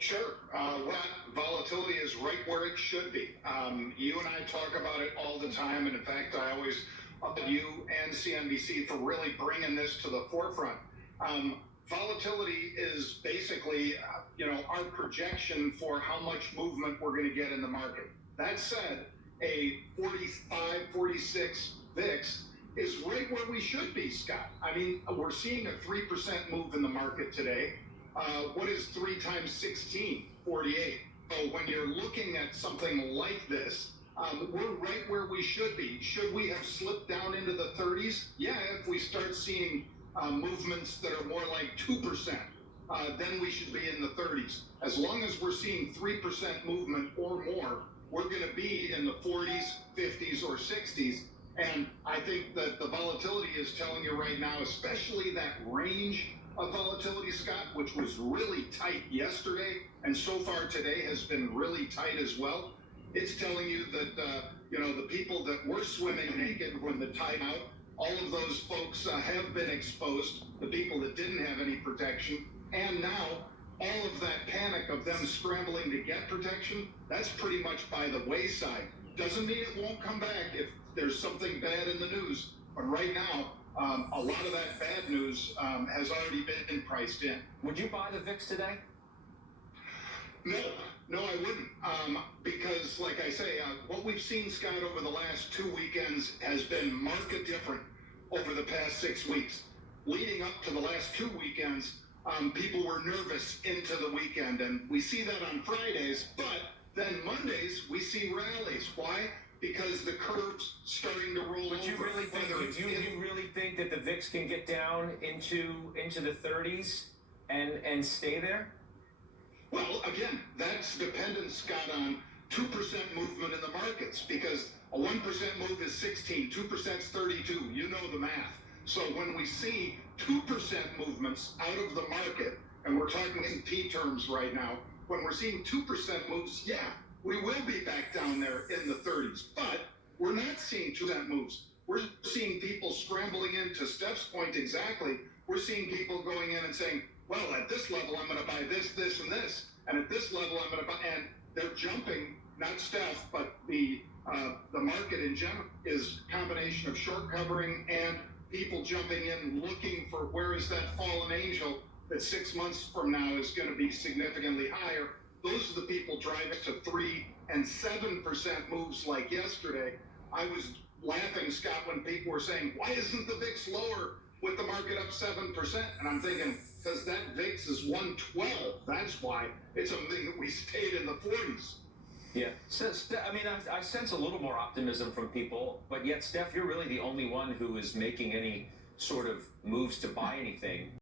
Sure. Volatility is right where it should be. You and I talk about it all the time, and in fact, I always applaud you and CNBC for really bringing this to the forefront. Um, Volatility is basically, our projection for how much movement we're going to get in the market. That said, a 45, 46 VIX is right where we should be, Scott. I mean, we're seeing a 3% move in the market today. What is 3 times 16? 48. So when you're looking at something like this, we're right where we should be. Should we have slipped down into the 30s? Yeah, if we start seeing movements that are more like 2%, then we should be in the 30s. As long as we're seeing 3% movement or more, we're going to be in the 40s, 50s, or 60s. And I think that the volatility is telling you right now, especially that range of volatility, Scott, which was really tight yesterday and so far today has been really tight as well. It's telling you that, the people that were swimming naked when the tide out, all of those folks have been exposed, the people that didn't have any protection. And now all of that panic of them scrambling to get protection, that's pretty much by the wayside. Doesn't mean it won't come back if there's something bad in the news. But right now, a lot of that bad news has already been priced in. Would you buy the VIX today? No, I wouldn't. Because, like I say, what we've seen, Scott, over the last 2 weekends has been market different over the past 6 weeks. Leading up to the last 2 weekends, people were nervous into the weekend, and we see that on Fridays. But then Mondays, we see rallies. Why? Because the curve's starting to roll over. Do you really think that the VIX can get down into the 30s and stay there? Well, again, that's dependent, Scott, on 2% movement in the markets, because a 1% move is 16, 2% is 32. You know the math. So when we see 2% movements out of the market, and we're talking in P terms right now, when we're seeing 2% moves, yeah, we will be back down there in the 30s. But we're not seeing 2% moves. We're seeing people scrambling in, to Steph's point exactly. We're seeing people going in and saying, well, at this level, I'm going to buy this, this, and this. And at this level, I'm going to buy, and they're jumping, not Steph, but the market in general is a combination of short covering and people jumping in, looking for where is that fallen angel that 6 months from now is going to be significantly higher. Those are the people driving to 3 and 7% moves like yesterday. I was laughing, Scott, when people were saying, why isn't the VIX lower with the market up 7%? And I'm thinking, because that VIX is 112. That's why. It's something that we stayed in the 40s. Yeah. So, I sense a little more optimism from people, but yet, Steph, you're really the only one who is making any sort of moves to buy anything.